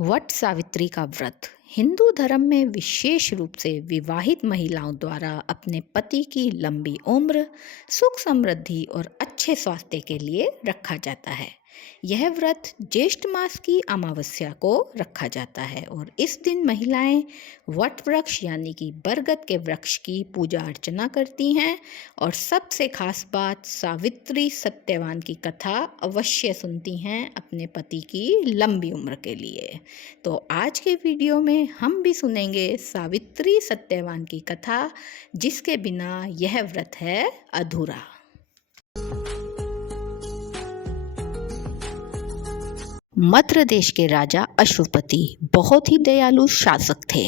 वट सावित्री का व्रत हिंदू धर्म में विशेष रूप से विवाहित महिलाओं द्वारा अपने पति की लंबी उम्र, सुख समृद्धि और अच्छे स्वास्थ्य के लिए रखा जाता है। यह व्रत ज्येष्ठ मास की अमावस्या को रखा जाता है और इस दिन महिलाएं वट वृक्ष यानी कि बरगद के वृक्ष की पूजा अर्चना करती हैं और सबसे खास बात सावित्री सत्यवान की कथा अवश्य सुनती हैं अपने पति की लंबी उम्र के लिए। तो आज के वीडियो में हम भी सुनेंगे सावित्री सत्यवान की कथा, जिसके बिना यह व्रत है अधूरा। मद्र देश के राजा अश्वपति बहुत ही दयालु शासक थे।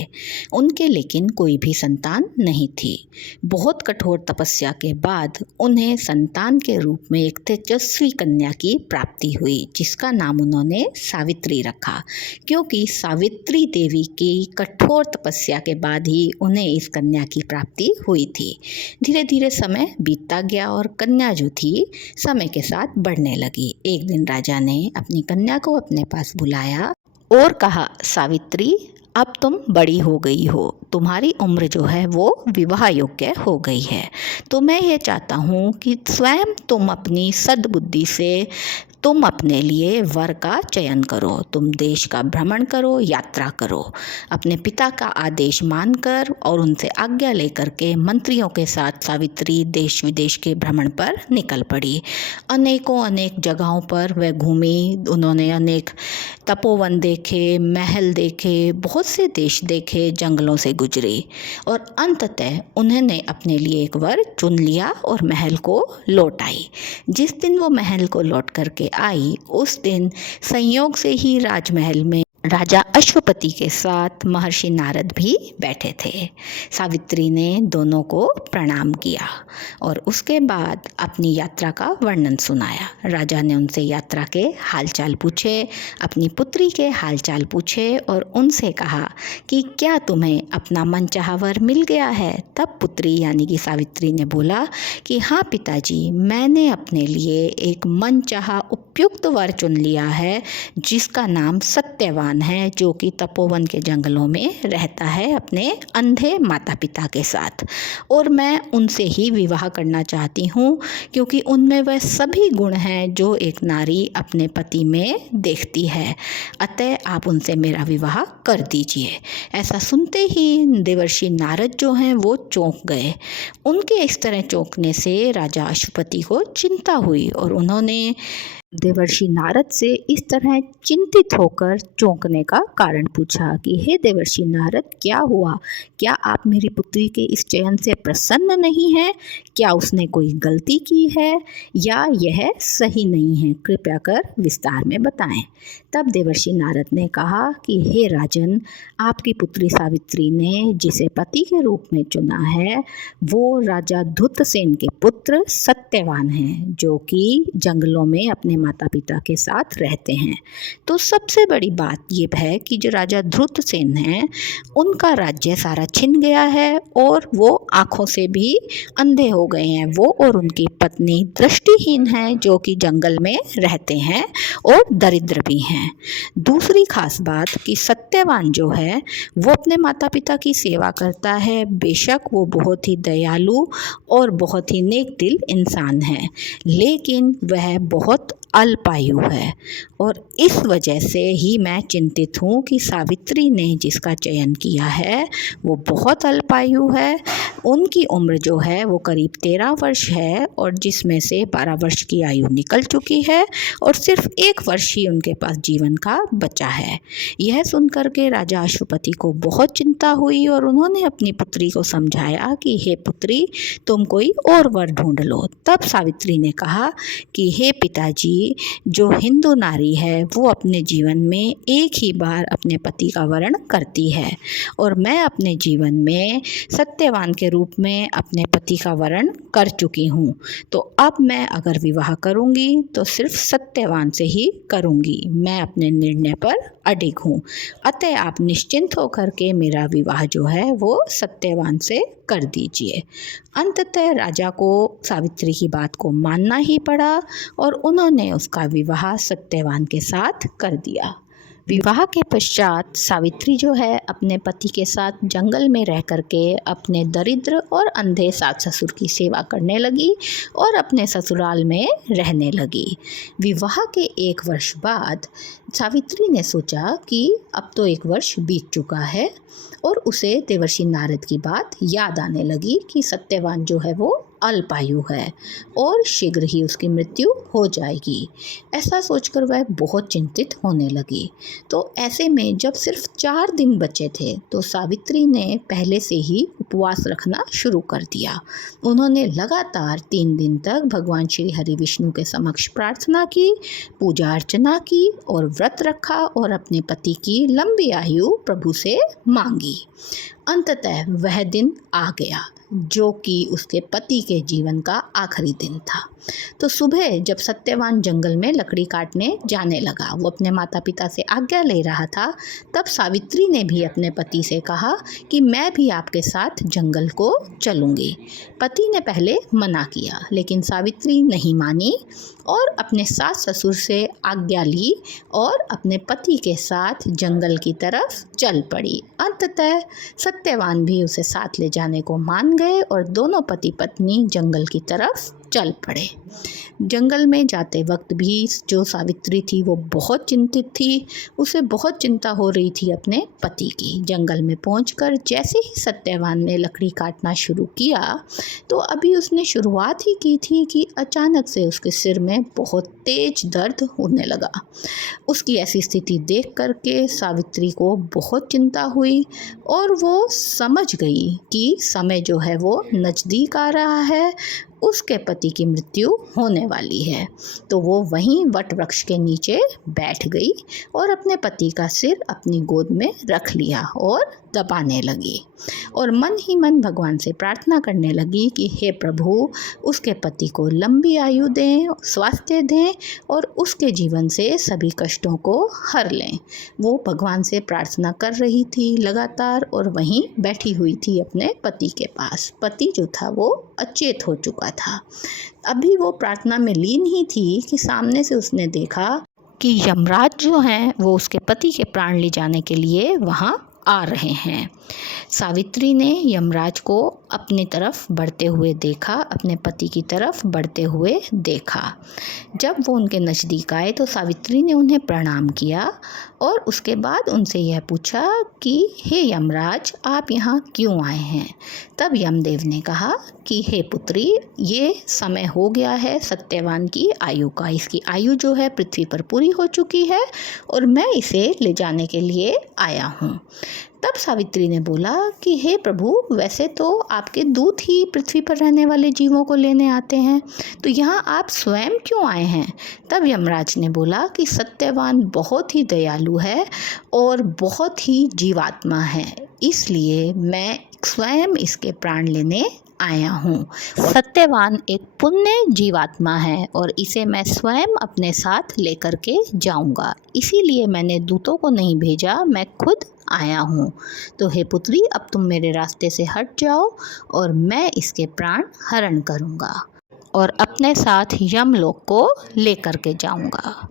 उनके लेकिन कोई भी संतान नहीं थी। बहुत कठोर तपस्या के बाद उन्हें संतान के रूप में एक तेजस्वी कन्या की प्राप्ति हुई, जिसका नाम उन्होंने सावित्री रखा, क्योंकि सावित्री देवी की कठोर तपस्या के बाद ही उन्हें इस कन्या की प्राप्ति हुई थी। धीरे धीरे समय बीतता गया और कन्या जो थी समय के साथ बढ़ने लगी। एक दिन राजा ने अपनी कन्या को अपने पास बुलाया और कहा, सावित्री, अब तुम बड़ी हो गई हो, तुम्हारी उम्र जो है वो विवाह योग्य हो गई है। तो मैं ये चाहता हूँ कि स्वयं तुम अपनी सद्बुद्धि से तुम अपने लिए वर का चयन करो। तुम देश का भ्रमण करो, यात्रा करो। अपने पिता का आदेश मानकर और उनसे आज्ञा लेकर के मंत्रियों के साथ सावित्री देश विदेश के भ्रमण पर निकल पड़ी। अनेक जगहों पर वह घूमी। उन्होंने अनेक तपोवन देखे, महल देखे, बहुत से देश देखे, जंगलों से गुजरी और अंततः उन्होंने अपने लिए एक वर चुन लिया और महल को लौट आई। जिस दिन वो महल को लौट करके आई, उस दिन संयोग से ही राजमहल में राजा अश्वपति के साथ महर्षि नारद भी बैठे थे। सावित्री ने दोनों को प्रणाम किया और उसके बाद अपनी यात्रा का वर्णन सुनाया। राजा ने उनसे यात्रा के हालचाल पूछे, अपनी पुत्री के हालचाल पूछे और उनसे कहा कि क्या तुम्हें अपना मनचाहा वर मिल गया है? तब पुत्री यानी कि सावित्री ने बोला कि हाँ पिताजी, मैंने अपने लिए एक मनचाहा उपयुक्त वर चुन लिया है, जिसका नाम सत्यवान है, जो कि तपोवन के जंगलों में रहता है अपने अंधे माता पिता के साथ, और मैं उनसे ही विवाह करना चाहती हूँ, क्योंकि उनमें वह सभी गुण हैं जो एक नारी अपने पति में देखती है। अतः आप उनसे मेरा विवाह कर दीजिए। ऐसा सुनते ही देवर्षि नारद जो हैं वो चौंक गए। उनके इस तरह चौंकने से राजा अश्वपति को चिंता हुई और उन्होंने देवर्षि नारद से इस तरह चिंतित होकर चौंकने का कारण पूछा कि हे देवर्षि नारद, क्या हुआ? क्या आप मेरी पुत्री के इस चयन से प्रसन्न नहीं हैं? क्या उसने कोई गलती की है या यह सही नहीं है? कृपया कर विस्तार में बताएं। तब देवर्षि नारद ने कहा कि हे राजन, आपकी पुत्री सावित्री ने जिसे पति के रूप में चुना है वो राजा धुतसेन के पुत्र सत्यवान हैं, जो कि जंगलों में अपने माता पिता के साथ रहते हैं। तो सबसे बड़ी बात ये है कि जो राजा धुतसेन हैं उनका राज्य सारा छिन गया है और वो आँखों से भी अंधे हो गए हैं। वो और उनकी पत्नी दृष्टिहीन हैं, जो कि जंगल में रहते हैं और दरिद्र भी हैं। दूसरी खास बात कि सत्यवान जो है वो अपने माता पिता की सेवा करता है। बेशक वो बहुत ही दयालु और बहुत ही नेक दिल इंसान है, लेकिन वह बहुत अल्पायु है और इस वजह से ही मैं चिंतित हूँ कि सावित्री ने जिसका चयन किया है वो बहुत अल्पायु है। उनकी उम्र जो है वो करीब 13 वर्ष है और जिसमें से 12 वर्ष की आयु निकल चुकी है और सिर्फ 1 वर्ष ही उनके पास जीवन का बचा है। यह सुनकर के राजा अश्वपति को बहुत चिंता हुई और उन्होंने अपनी पुत्री को समझाया कि हे पुत्री, तुम कोई और वर ढूंढ लो। तब सावित्री ने कहा कि हे पिताजी, जो हिंदू नारी है वो अपने जीवन में एक ही बार अपने पति का वरण करती है और मैं अपने जीवन में सत्यवान के रूप में अपने पति का वरण कर चुकी हूँ। तो अब मैं अगर विवाह करूँगी तो सिर्फ सत्यवान से ही करूँगी। मैं अपने निर्णय पर अडिग हूँ। अतः आप निश्चिंत होकर के मेरा विवाह जो है वो सत्यवान से कर दीजिए। अंततः राजा को सावित्री की बात को मानना ही पड़ा और उन्होंने उसका विवाह सत्यवान के साथ कर दिया। विवाह के पश्चात सावित्री जो है अपने पति के साथ जंगल में रह करके अपने दरिद्र और अंधे सास ससुर की सेवा करने लगी और अपने ससुराल में रहने लगी। विवाह के 1 वर्ष बाद सावित्री ने सोचा कि अब तो 1 वर्ष बीत चुका है और उसे देवर्षि नारद की बात याद आने लगी कि सत्यवान जो है वो अल्पायु है और शीघ्र ही उसकी मृत्यु हो जाएगी। ऐसा सोचकर वह बहुत चिंतित होने लगी। तो ऐसे में जब सिर्फ 4 दिन बचे थे तो सावित्री ने पहले से ही उपवास रखना शुरू कर दिया। उन्होंने लगातार 3 दिन तक भगवान श्री हरि विष्णु के समक्ष प्रार्थना की, पूजा अर्चना की और व्रत रखा और अपने पति की लंबी आयु प्रभु से मांगी। अंततः वह दिन आ गया जो कि उसके पति के जीवन का आखिरी दिन था। तो सुबह जब सत्यवान जंगल में लकड़ी काटने जाने लगा, वो अपने माता पिता से आज्ञा ले रहा था, तब सावित्री ने भी अपने पति से कहा कि मैं भी आपके साथ जंगल को चलूँगी। पति ने पहले मना किया लेकिन सावित्री नहीं मानी और अपने सास ससुर से आज्ञा ली और अपने पति के साथ जंगल की तरफ चल पड़ी। अंततः सत्यवान भी उसे साथ ले जाने को मान गए और दोनों पति पत्नी जंगल की तरफ चल पड़े। जंगल में जाते वक्त भी जो सावित्री थी वो बहुत चिंतित थी। उसे बहुत चिंता हो रही थी अपने पति की। जंगल में पहुंचकर जैसे ही सत्यवान ने लकड़ी काटना शुरू किया तो अभी उसने शुरुआत ही की थी कि अचानक से उसके सिर में बहुत तेज दर्द होने लगा। उसकी ऐसी स्थिति देख करके सावित्री को बहुत चिंता हुई और वो समझ गई कि समय जो है वो नज़दीक आ रहा है, उसके पति की मृत्यु होने वाली है। तो वो वहीं वट वृक्ष के नीचे बैठ गई और अपने पति का सिर अपनी गोद में रख लिया और दबाने लगी और मन ही मन भगवान से प्रार्थना करने लगी कि हे प्रभु, उसके पति को लंबी आयु दें, स्वास्थ्य दें और उसके जीवन से सभी कष्टों को हर लें। वो भगवान से प्रार्थना कर रही थी लगातार और वहीं बैठी हुई थी अपने पति के पास। पति जो था वो अचेत हो चुका था। अभी वो प्रार्थना में लीन ही थी कि सामने से उसने देखा कि यमराज जो हैं वो उसके पति के प्राण ले जाने के लिए वहाँ आ रहे हैं। सावित्री ने यमराज को अपनी तरफ बढ़ते हुए देखा, अपने पति की तरफ बढ़ते हुए देखा। जब वो उनके नज़दीक आए तो सावित्री ने उन्हें प्रणाम किया और उसके बाद उनसे यह पूछा कि हे यमराज, आप यहाँ क्यों आए हैं? तब यमदेव ने कहा कि हे पुत्री, ये समय हो गया है सत्यवान की आयु का। इसकी आयु जो है पृथ्वी पर पूरी हो चुकी है और मैं इसे ले जाने के लिए आया हूँ। तब सावित्री ने बोला कि हे प्रभु, वैसे तो आपके दूत ही पृथ्वी पर रहने वाले जीवों को लेने आते हैं, तो यहाँ आप स्वयं क्यों आए हैं? तब यमराज ने बोला कि सत्यवान बहुत ही दयालु है और बहुत ही जीवात्मा है, इसलिए मैं स्वयं इसके प्राण लेने आया हूँ। सत्यवान एक पुण्य जीवात्मा है और इसे मैं स्वयं अपने साथ लेकर के जाऊंगा, इसीलिए मैंने दूतों को नहीं भेजा, मैं खुद आया हूँ। तो हे पुत्री, अब तुम मेरे रास्ते से हट जाओ और मैं इसके प्राण हरण करूँगा और अपने साथ यमलोक को लेकर के जाऊंगा।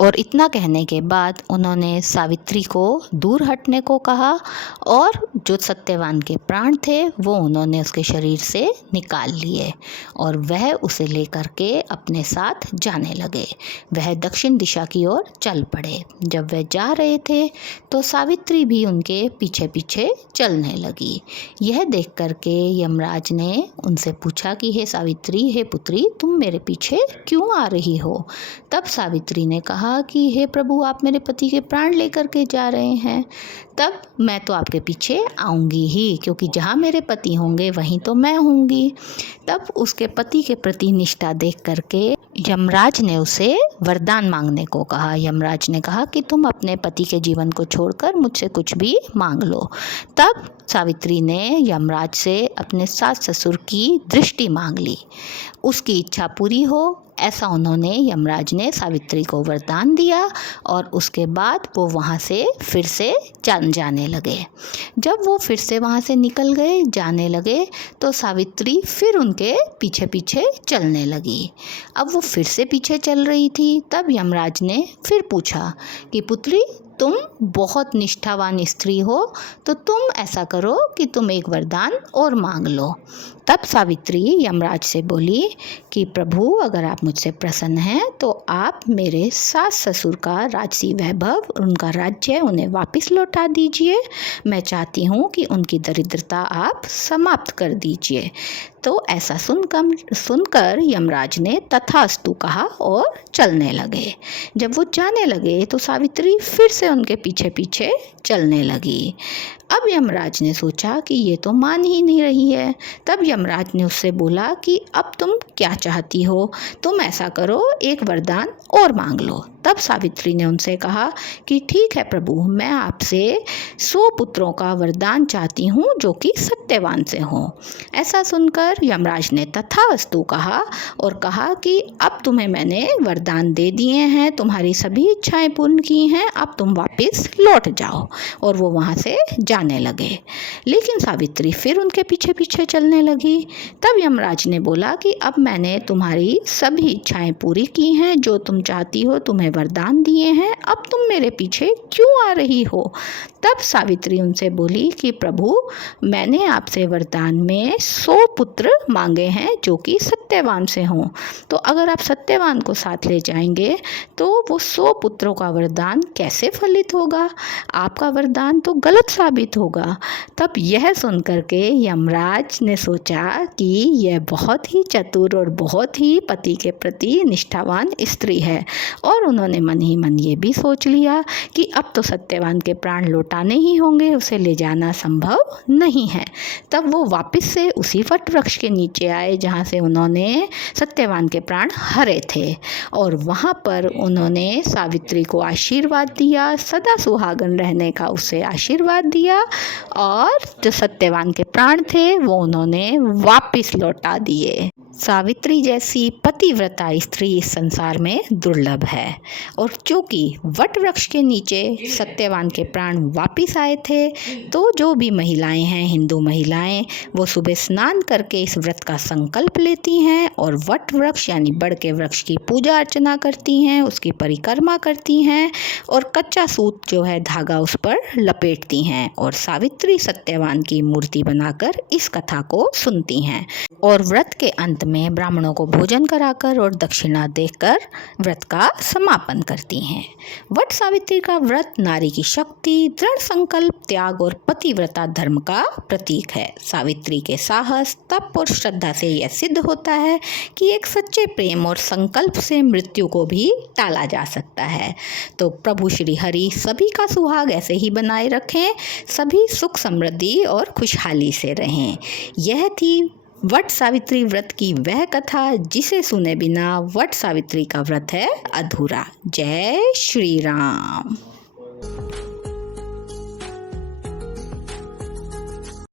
और इतना कहने के बाद उन्होंने सावित्री को दूर हटने को कहा और जो सत्यवान के प्राण थे वो उन्होंने उसके शरीर से निकाल लिए और वह उसे लेकर के अपने साथ जाने लगे। वह दक्षिण दिशा की ओर चल पड़े। जब वह जा रहे थे तो सावित्री भी उनके पीछे पीछे चलने लगी। यह देख करके यमराज ने उनसे पूछा कि हे सावित्री, हे पुत्री, तुम मेरे पीछे क्यों आ रही हो? तब सावित्री ने कहा कि हे प्रभु, आप मेरे पति के प्राण लेकर के जा रहे हैं, तब मैं तो आपके पीछे आऊँगी ही, क्योंकि जहाँ मेरे पति होंगे वहीं तो मैं होंगी। तब उसके पति के प्रति निष्ठा देख करके यमराज ने उसे वरदान मांगने को कहा। यमराज ने कहा कि तुम अपने पति के जीवन को छोड़कर मुझसे कुछ भी मांग लो। तब सावित्री ने यमराज से अपने सास ससुर की दृष्टि मांग ली, उसकी इच्छा पूरी हो, ऐसा उन्होंने यमराज ने सावित्री को वरदान दिया और उसके बाद वो वहाँ से फिर से जाने लगे। जब वो फिर से वहाँ से निकल गए, जाने लगे, तो सावित्री फिर उनके पीछे पीछे चलने लगी। अब वो फिर से पीछे चल रही थी। तब यमराज ने फिर पूछा कि पुत्री, तुम बहुत निष्ठावान स्त्री हो, तो तुम ऐसा करो कि तुम एक वरदान और मांग लो। तब सावित्री यमराज से बोली कि प्रभु, अगर आप मुझसे प्रसन्न हैं तो आप मेरे सास ससुर का राजसी वैभव, उनका राज्य उन्हें वापस लौटा दीजिए। मैं चाहती हूँ कि उनकी दरिद्रता आप समाप्त कर दीजिए। तो ऐसा सुनकर यमराज ने तथास्तु कहा और चलने लगे। जब वो जाने लगे तो सावित्री फिर से उनके पीछे पीछे चलने लगी। अब यमराज ने सोचा कि ये तो मान ही नहीं रही है। तब यमराज ने उससे बोला कि अब तुम क्या चाहती हो? तुम ऐसा करो, एक वरदान और मांग लो। तब सावित्री ने उनसे कहा कि ठीक है प्रभु, मैं आपसे 100 पुत्रों का वरदान चाहती हूँ जो कि सत्यवान से हों। ऐसा सुनकर यमराज ने तथास्तु कहा और कहा कि अब तुम्हें मैंने वरदान दे दिए हैं, तुम्हारी सभी इच्छाएं पूर्ण की हैं, अब तुम वापस लौट जाओ। और वो वहाँ से जाने लगे। लेकिन सावित्री फिर उनके पीछे पीछे चलने लगी। तब यमराज ने बोला कि अब मैंने तुम्हारी सभी इच्छाएं पूरी की हैं, जो तुम चाहती हो तुम्हें वरदान दिए हैं, अब तुम मेरे पीछे क्यों आ रही हो? तब सावित्री उनसे बोली कि प्रभु, मैंने आपसे वरदान में 100 पुत्र मांगे हैं जो कि सत्यवान से हों। तो अगर आप सत्यवान को साथ ले जाएंगे तो वो 100 पुत्रों का वरदान कैसे फलित होगा? आपका वरदान तो गलत साबित होगा। तब यह सुनकर के यमराज ने सोचा कि यह बहुत ही चतुर और बहुत ही पति के प्रति निष्ठावान स्त्री है, और उन्होंने मन ही मन ये भी सोच लिया कि अब तो सत्यवान के प्राण लौटाने ही होंगे, उसे ले जाना संभव नहीं है। तब वो वापस से उसी वट वृक्ष के नीचे आए जहाँ से उन्होंने सत्यवान के प्राण हरे थे, और वहाँ पर उन्होंने सावित्री को आशीर्वाद दिया, सदा सुहागन रहने का उसे आशीर्वाद दिया, और जो सत्यवान के प्राण थे वो उन्होंने वापस लौटा दिए। सावित्री जैसी पतिव्रता स्त्री इस संसार में दुर्लभ है। और चूँकि वट वृक्ष के नीचे सत्यवान के प्राण वापस आए थे, तो जो भी महिलाएं हैं, हिंदू महिलाएं, वो सुबह स्नान करके इस व्रत का संकल्प लेती हैं और वट वृक्ष यानी बड़ के वृक्ष की पूजा अर्चना करती हैं, उसकी परिक्रमा करती हैं, और कच्चा सूत जो है धागा उस पर लपेटती हैं, और सावित्री सत्यवान की मूर्ति बनाकर इस कथा को सुनती हैं, और व्रत के अंत में ब्राह्मणों को भोजन कराकर और दक्षिणा देकर व्रत का समापन करती हैं। वट सावित्री का व्रत नारी की शक्ति, दृढ़ संकल्प, त्याग और पतिव्रता धर्म का प्रतीक है। सावित्री के साहस, तप और श्रद्धा से यह सिद्ध होता है कि एक सच्चे प्रेम और संकल्प से मृत्यु को भी टाला जा सकता है। तो प्रभु श्री हरि सभी का सुहाग ऐसे ही बनाए रखें, सभी सुख समृद्धि और खुशहाली से रहें। यह थी वट सावित्री व्रत की वह कथा जिसे सुने बिना वट सावित्री का व्रत है अधूरा। जय श्री राम।